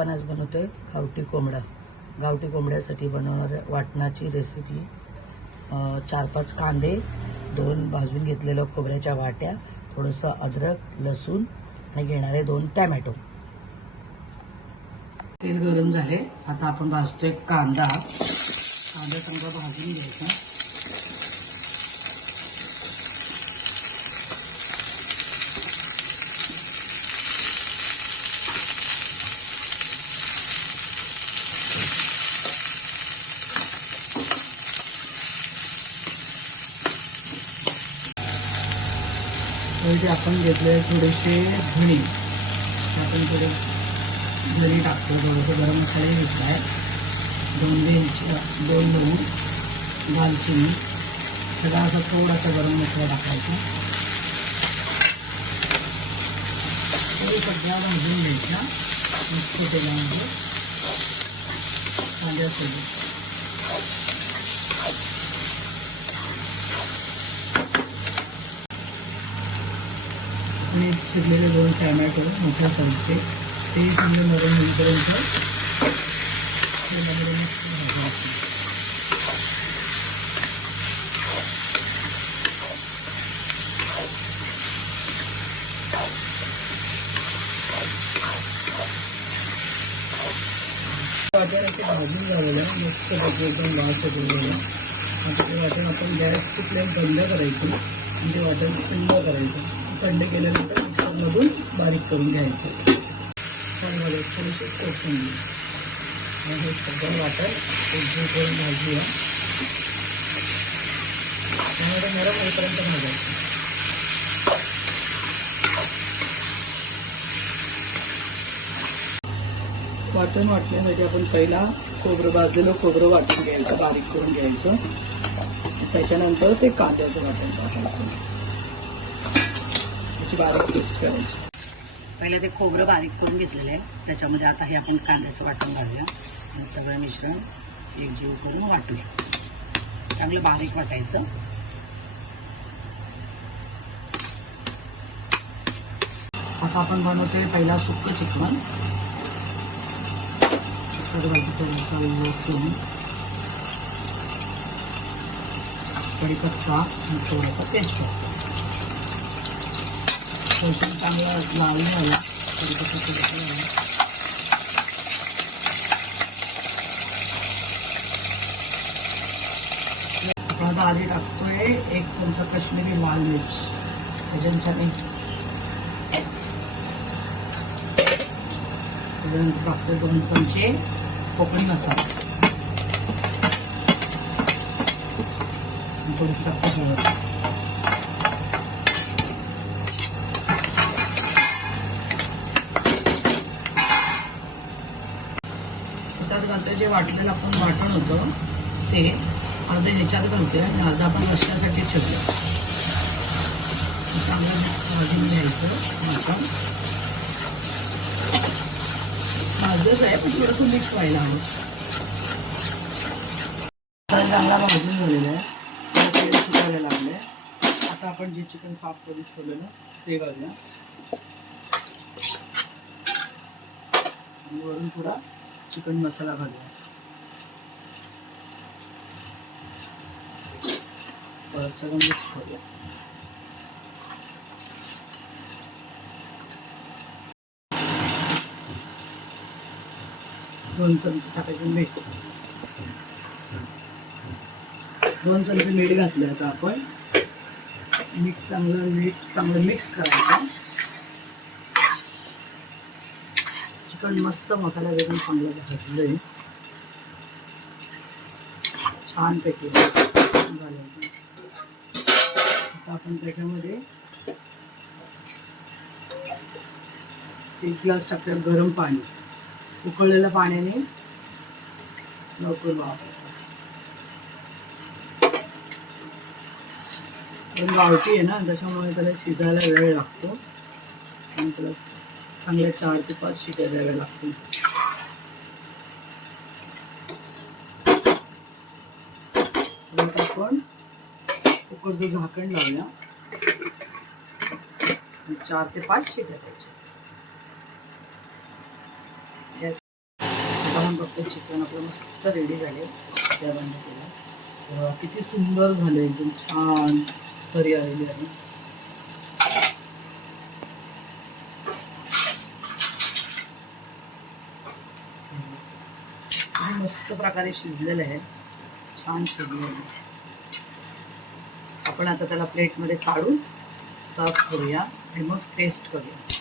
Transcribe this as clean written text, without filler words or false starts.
आपण आज बनवतोय गावठी कोंबडा। गावठी कोंबड्यासाठी बनवणार वाटणाची रेसिपी। 4-5 कांदे, 2 भाजून घेतलेल्या खोबऱ्याच्या वाट्या, थोडंसं अद्रक, लसूण आणि घेणारे 2 टोमॅटो। तेल गरम झाले, आता आपण भाजतोय कांदा। कांदा चांगला भाजून घ्यायचा। इथे आपण घेतले थोडेसे धणे, आपण थोडे धणे टाकतो, थोडेसे गरम मसाले घेतलाय, 2 वेलची, 2 लवंग, दालचिनी, सगळा असा थोडासा गरम मसाला टाकायचा। सगळा भाजून घ्यायचा मस्त तेलामध्ये कांद्यासोबत। चिरलेले 2 टोमॅटो मोठ्या साईजचे, ते चांगले नरम होईपर्यंत भाजून झालेलं मस्त एकदम वास येतो। आता ते वाटण आपण गॅसची फ्लेम बंद करायची आणि ते वाटण थंड करायचं। थंड केल्यानंतर मिक्सरमधून बारीक करून घ्यायचं। थोडीशी कोथिंबीर, हे सगळं वाटण एकजीव करून भाजूया, त्यामध्ये नरम होईपर्यंत भाजायचं। वाटण वाटण्यासाठी आपण पहिला खोबरं, भाजलेलं खोबरं वाटून घ्यायचं, बारीक करून घ्यायचं। त्याच्यानंतर ते कांद्याचं वाटण टाकायचं, त्याची बारीक पेस्ट करायची। पहिले ते खोबरं बारीक करून घेतलेलं आहे, त्याच्यामध्ये आता हे आपण कांद्याचं वाटण घालूया आणि सगळं मिश्रण एकजीव करून वाटूया। चांगलं बारीक वाटायचं। आता आपण बनवतोय पहिला सुक्कं चिकन। लसूण, कढीपत्ता आणि थोडासा तेजपत्ता, लसूण चांगला लाल झाला, कढीपत्ता आपण आता आधी टाकतोय 1 चमचा काश्मीरी लाल मिर्च, त्याच्यानंतर टाकतोय 2 चमचे कोकणी मसाला, थोडीशी टाकतो हळद। त्यात घालतोय जे वाटलेलं आपण वाटण होतं ते अर्धे ह्याच्यात घालतोय आणि अर्धा आपण रश्श्यासाठी ठेवलं। चांगलं भाजून घ्यायचं वाटण, भाजलंच आहे पण थोडंसं मिक्स व्हायला हवं। चांगला भाजून झालेला आहे, तेल सुटायला लागले। आता आपण जे चिकन साफ करून ठेवलेलं ते घालूया आणि वरून थोडा चिकन मसाला घालूया। परत सगळं मिक्स करूया। दोन चमचे टाकायचे मीठ, 2 चमचे मीठ घातले। आता आपण मीठ चांगलं मिक्स करायचं। चिकन मस्त मसाला देऊन चांगलं भाजलंय, छान पैकी झालं। आता आपण त्याच्यामध्ये 1 ग्लास टाकूया गरम पाणी, उकळलेल्या पाण्याने लवकर वाफ येतो। गावठी आहे ना, त्याच्यामुळे त्याला शिजायला वेळ लागतो आणि त्याला चांगल्या 4 ते 5 शिट्या द्याव्या लागतील। आपण कुकरचं झाकण लावूया, 4 ते 5 शिट्या द्यायच्या। आपण बघतो चिकन आपलं मस्त रेडी झाले. त्या बंद केला. तेव्हा किती सुंदर झालं, एकदम छान तरी आलेली आहे. आणि मस्त प्रकारे शिजलेलं आहे, छान शिजलेलं आहे. आपण आता त्याला प्लेटमध्ये काढून सर्व करूया आणि मग टेस्ट करूया.